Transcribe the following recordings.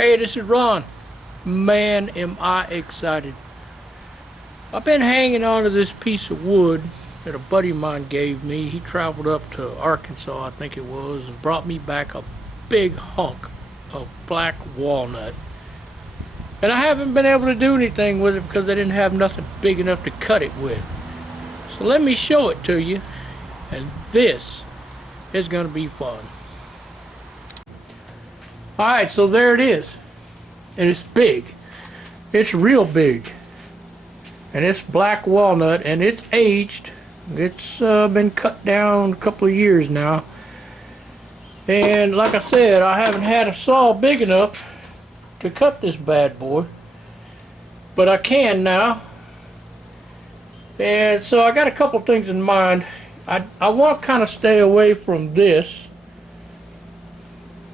Hey, this is Ron. Man, am I excited. I've been hanging on to this piece of wood that a buddy of mine gave me. He traveled up to Arkansas, I think it was, and brought me back a big hunk of black walnut. And I haven't been able to do anything with it because I didn't have nothing big enough to cut it with. So let me show it to you, and this is going to be fun. Alright, so there it is. And it's big. It's real big. And it's black walnut, and it's aged. It's been cut down a couple of years now. And like I said, I haven't had a saw big enough to cut this bad boy. But I can now. And so I got a couple things in mind. I want to kind of stay away from this.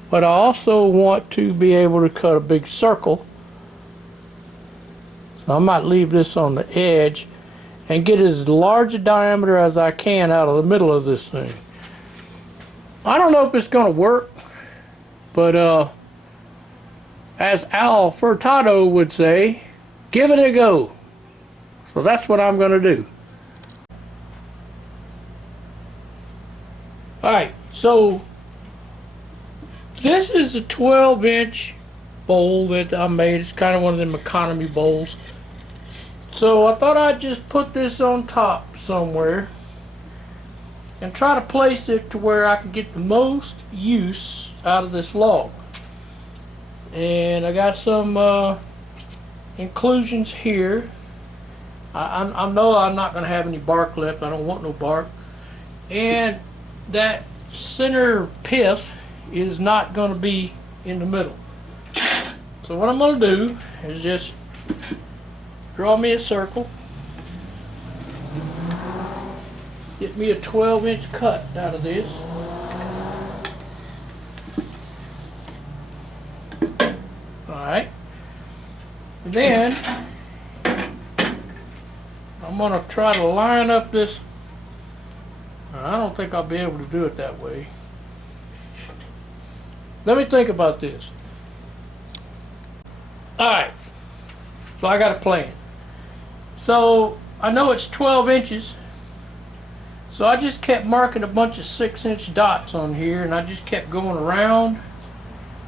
But I also want to be able to cut a big circle. So I might leave this on the edge and get as large a diameter as I can out of the middle of this thing. I don't know if it's going to work, but as Al Furtado would say, give it a go. So that's what I'm going to do. Alright, so this is a 12-inch bowl that I made. It's kind of one of them economy bowls. So I thought I'd just put this on top somewhere and try to place it to where I can get the most use out of this log. And I got some inclusions here. I know I'm not going to have any bark left. I don't want no bark. And that center pith is not going to be in the middle. So what I'm going to do is just draw me a circle, get me a 12-inch cut out of this. Alright, then I'm going to try to line up this. I don't think I'll be able to do it that way. Let me think about this. Alright, so I got a plan. So I know it's 12 inches, so I just kept marking a bunch of 6-inch dots on here, and I just kept going around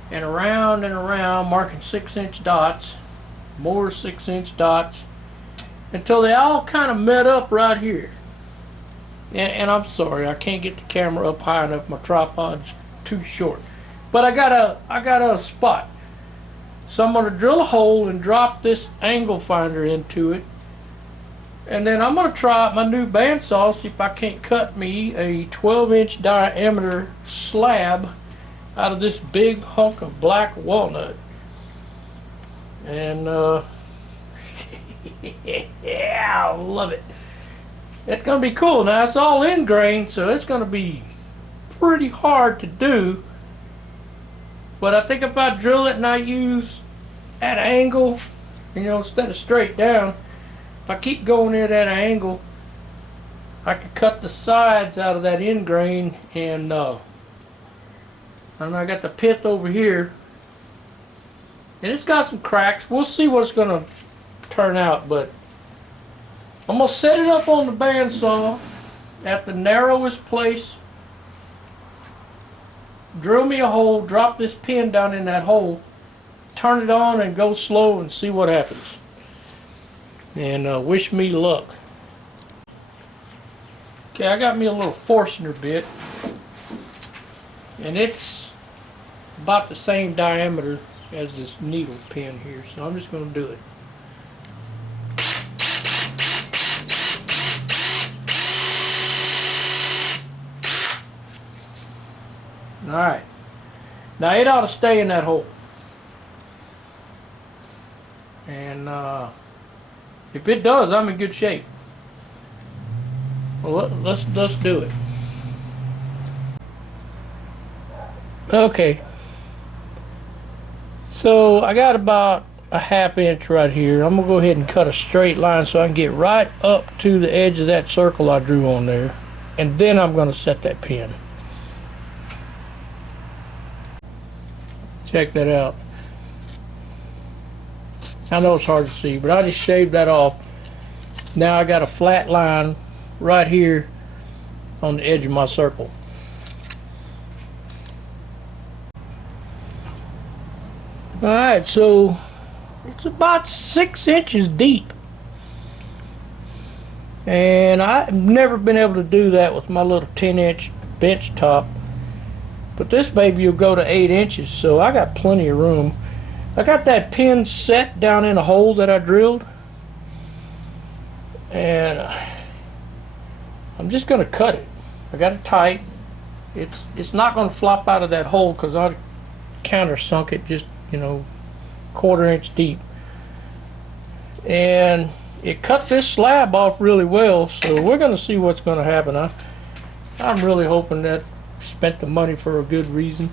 and around and around, marking 6-inch dots, more 6-inch dots, until they all kind of met up right here. And I'm sorry, I can't get the camera up high enough. My tripod's too short. But I got a spot. So I'm going to drill a hole and drop this angle finder into it. And then I'm going to try out my new bandsaw, see if I can't cut me a 12-inch diameter slab out of this big hunk of black walnut. And yeah, I love it. It's going to be cool. Now it's all in grain, so it's going to be pretty hard to do. But I think if I drill it and I use at an angle, you know, instead of straight down, if I keep going at that angle, I can cut the sides out of that end grain, and I got the pith over here, and it's got some cracks. We'll see what it's going to turn out, but I'm going to set it up on the bandsaw at the narrowest place, drill me a hole, drop this pin down in that hole, turn it on and go slow and see what happens. And wish me luck. Okay, I got me a little Forstner bit, and it's about the same diameter as this needle pin here, so I'm just going to do it. Alright, now it ought to stay in that hole, and if it does, I'm in good shape. Well, let's do it. Okay, so I got about a ½ inch right here. I'm gonna go ahead and cut a straight line so I can get right up to the edge of that circle I drew on there, and then I'm gonna set that pin. Check that out. I know it's hard to see, but I just shaved that off. Now I got a flat line right here on the edge of my circle. Alright, so it's about 6 inches deep. And I've never been able to do that with my little 10-inch bench top. But this baby will go to 8 inches, so I got plenty of room. I got that pin set down in a hole that I drilled. And I'm just going to cut it. I got it tight. It's not going to flop out of that hole because I countersunk it just, you know, 1/4 inch deep. And it cut this slab off really well, so we're going to see what's going to happen. I'm really hoping that I spent the money for a good reason.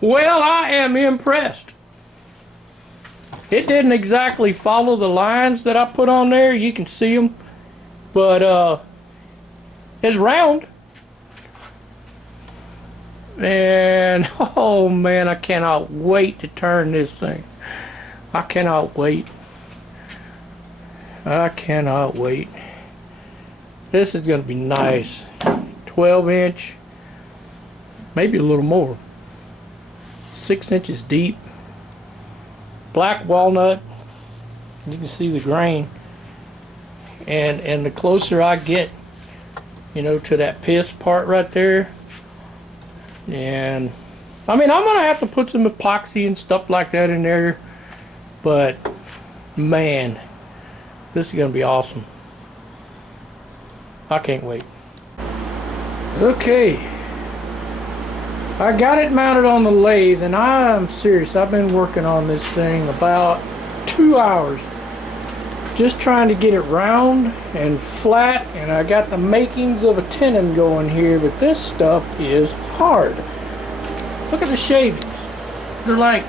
Well, I am impressed. It didn't exactly follow the lines that I put on there. You can see them. But it's round. And, oh man, I cannot wait to turn this thing. I cannot wait. I cannot wait. This is going to be nice. 12 inch. Maybe a little more. 6 inches deep, black walnut. You can see the grain, and the closer I get, you know, to that piss part right there. And I mean, I'm gonna have to put some epoxy and stuff like that in there, but man, this is gonna be awesome. I can't wait. Okay, I got it mounted on the lathe, and I'm serious. I've been working on this thing about 2 hours, just trying to get it round and flat, and I got the makings of a tenon going here, but this stuff is hard. Look at the shavings. They're like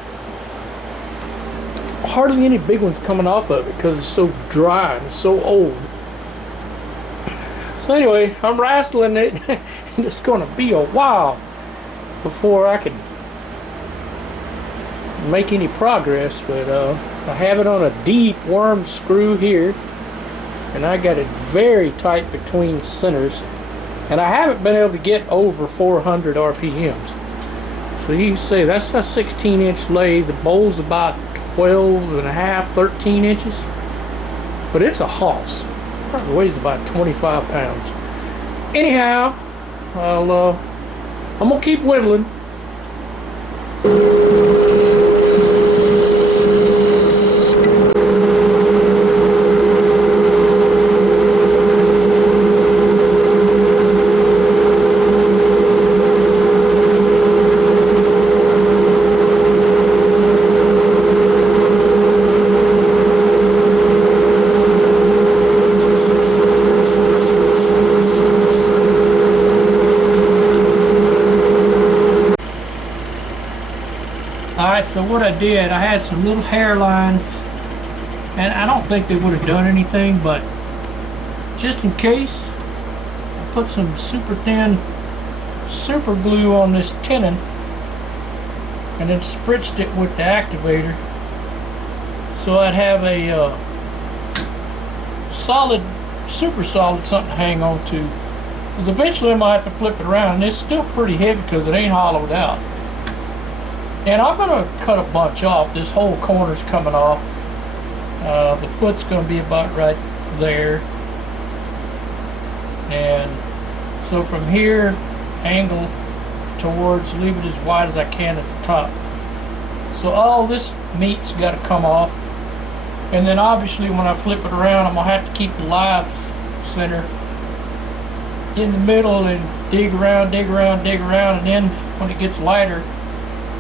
hardly any big ones coming off of it because it's so dry and so old. So anyway, I'm wrestling it, and it's going to be a while before I can make any progress, but I have it on a deep worm screw here, and I got it very tight between centers, and I haven't been able to get over 400 RPMs. So you can see that's a 16-inch lathe. The bowl's about 12 and a half, 13 inches, but it's a hoss. Probably weighs about 25 pounds. Anyhow, I'm gonna keep whittling. Alright, so what I did, I had some little hairlines, and I don't think they would have done anything, but just in case, I put some super thin super glue on this tenon, and then spritzed it with the activator, so I'd have a solid, super solid something to hang on to. Because eventually I might have to flip it around, and it's still pretty heavy because it ain't hollowed out. And I'm going to cut a bunch off. This whole corner's coming off. The foot's going to be about right there. And so from here, angle towards, leave it as wide as I can at the top. So all this meat's got to come off. And then obviously when I flip it around, I'm going to have to keep the live center in the middle and dig around, dig around, dig around, and then when it gets lighter,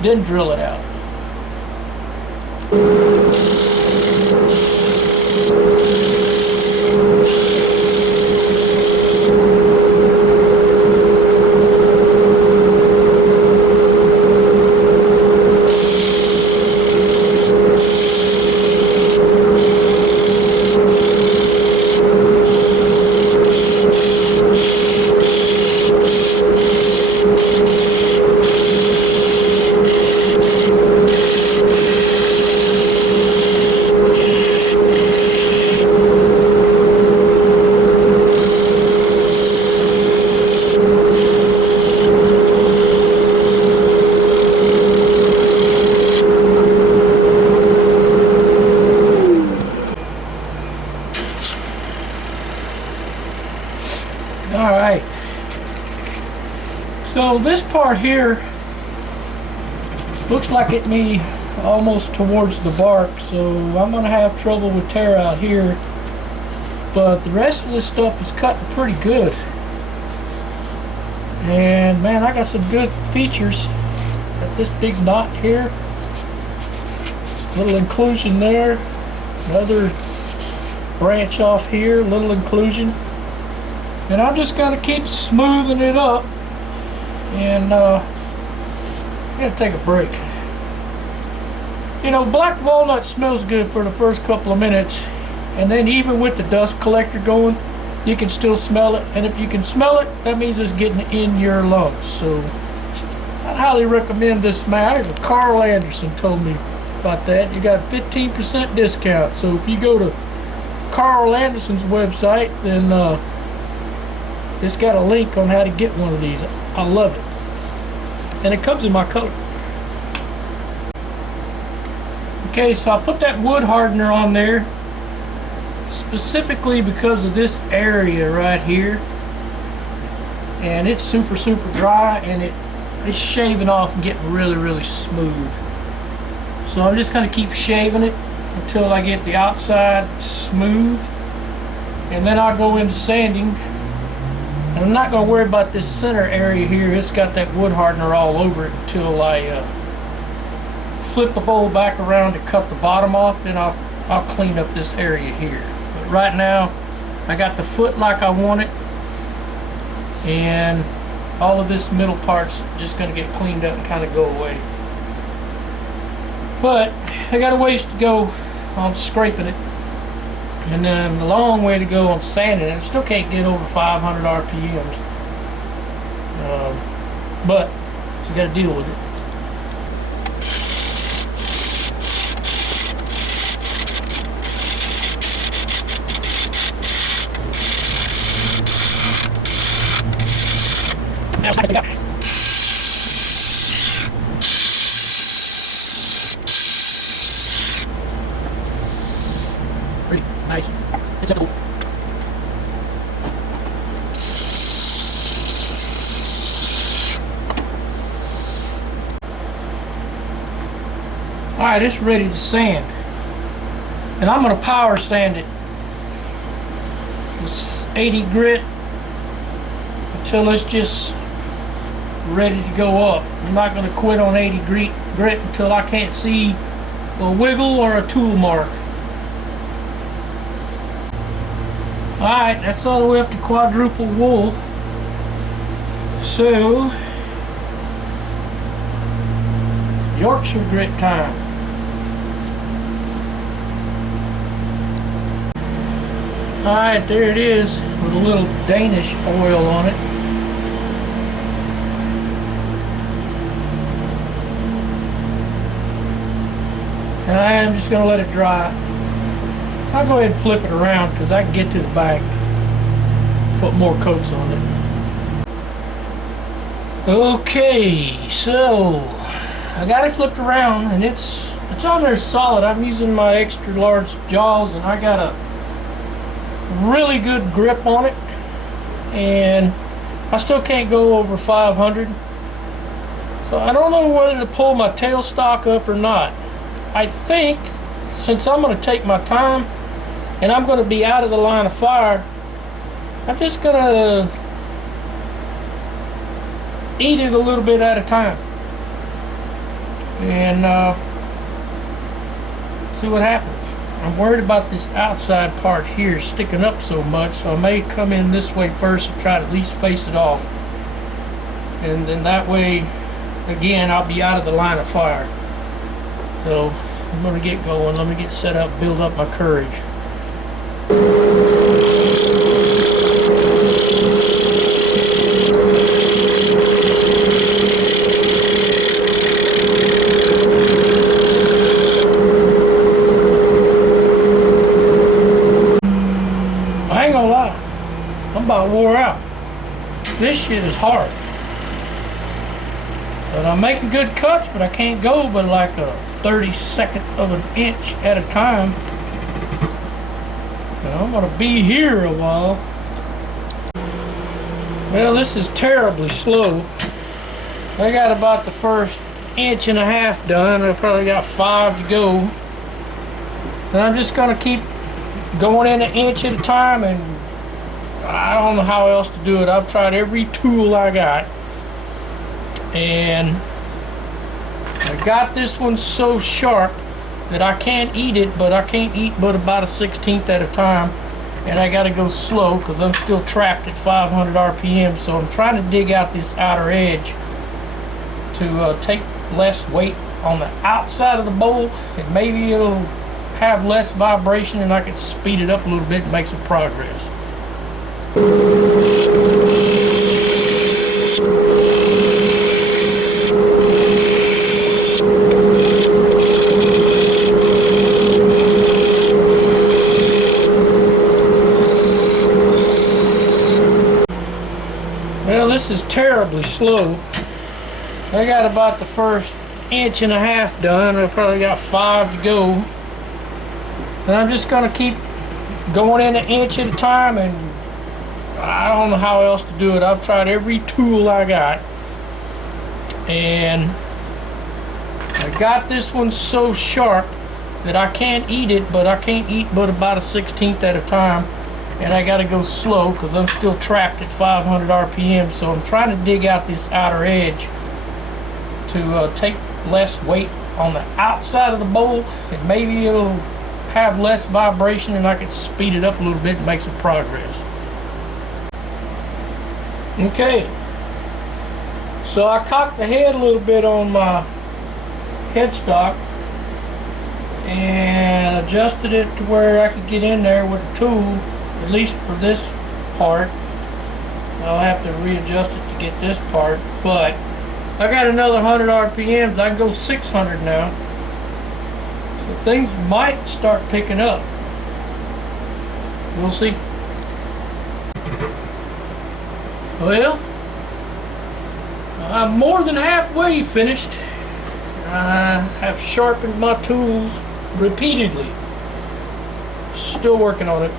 then drill it out. part here looks like it me almost towards the bark, so I'm gonna have trouble with tear out here, but the rest of this stuff is cutting pretty good. And man, I got some good features. Got this big knot here, little inclusion there, another branch off here, little inclusion, and I'm just gonna keep smoothing it up. And I'm gonna take a break. You know, black walnut smells good for the first couple of minutes, and then even with the dust collector going, you can still smell it. And if you can smell it, that means it's getting in your lungs. So I highly recommend this man. Carl Anderson told me about that. You got 15% discount. So if you go to Carl Anderson's website, then it's got a link on how to get one of these. I love it. And it comes in my color. Okay, so I put that wood hardener on there specifically because of this area right here. And it's super dry, and it's shaving off and getting really smooth. So I'm just going to keep shaving it until I get the outside smooth, and then I'll go into sanding. And I'm not going to worry about this center area here. It's got that wood hardener all over it until I flip the bowl back around to cut the bottom off. Then I'll clean up this area here. But right now I got the foot like I want it, and all of this middle part's just going to get cleaned up and kind of go away. But I got a ways to go on scraping it, and then a long way to go on sanding it. I still can't get over 500 RPMs, but you got to deal with it. Pretty nice. It's a Alright, it's ready to sand. And I'm going to power sand it. It's 80 grit until it's just ready to go up. I'm not going to quit on 80 grit until I can't see a wiggle or a tool mark. Alright, that's all the way up to quadruple wool. So, Yorkshire grit time. Alright, there it is with a little Danish oil on it. And I am just going to let it dry. I'll go ahead and flip it around because I can get to the back, put more coats on it. Okay, so I got it flipped around, and it's on there solid. I'm using my extra large jaws, and I got a really good grip on it, and I still can't go over 500. So I don't know whether to pull my tailstock up or not. I think since I'm going to take my time and I'm going to be out of the line of fire, I'm just going to eat it a little bit at a time and see what happens. I'm worried about this outside part here sticking up so much, so I may come in this way first and try to at least face it off, and then that way again I'll be out of the line of fire. So I'm going to get going. Let me get set up, build up my courage. I ain't gonna lie, I'm about wore out. This shit is hard. But I'm making good cuts, but I can't go but like a 32nd of an inch at a time. And I'm gonna be here a while. Well, this is terribly slow. I got about the first inch and a half done. I probably got 5 to go. And I'm just gonna keep going in an inch at a time, and I don't know how else to do it. I've tried every tool I got, and I got this one so sharp that I can't eat it, but I can't eat but about a 1/16 at a time, and I gotta go slow because I'm still trapped at 500 RPM. So I'm trying to dig out this outer edge to take less weight on the outside of the bowl, and maybe it'll have less vibration and I can speed it up a little bit and make some progress. Well, this is terribly slow. I got about the first inch and a half done. I probably got 5 to go. And I'm just gonna keep going in an inch at a time, and I don't know how else to do it. I've tried every tool I got, and I got this one so sharp that I can't eat it, but I can't eat but about a 1/16 at a time, and I gotta go slow because I'm still trapped at 500 RPM. So I'm trying to dig out this outer edge to take less weight on the outside of the bowl, and maybe it'll have less vibration and I can speed it up a little bit and make some progress. Okay, so I cocked the head a little bit on my headstock and adjusted it to where I could get in there with a tool, at least for this part. I'll have to readjust it to get this part, but I got another 100 RPMs. I can go 600 now. So things might start picking up. We'll see. Well, I'm more than halfway finished. I have sharpened my tools repeatedly. Still working on it.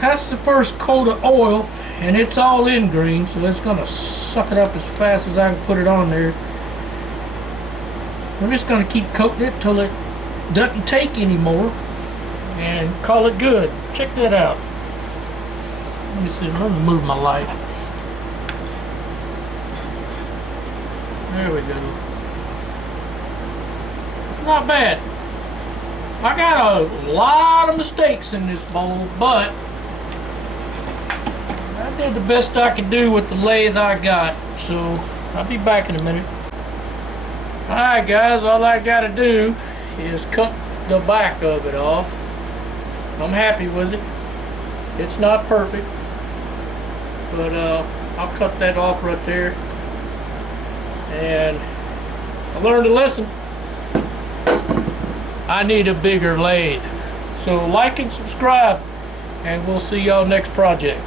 That's the first coat of oil, and it's all in green, so it's gonna suck it up as fast as I can put it on there. We're just gonna keep coating it till it doesn't take anymore and call it good. Check that out. Let me see, let me move my light. There we go. Not bad. I got a lot of mistakes in this bowl, but I did the best I could do with the lathe I got, so I'll be back in a minute. Alright guys, all I gotta do is cut the back of it off. I'm happy with it. It's not perfect, but I'll cut that off right there. And I learned a lesson. I need a bigger lathe. So like and subscribe, and we'll see y'all next project.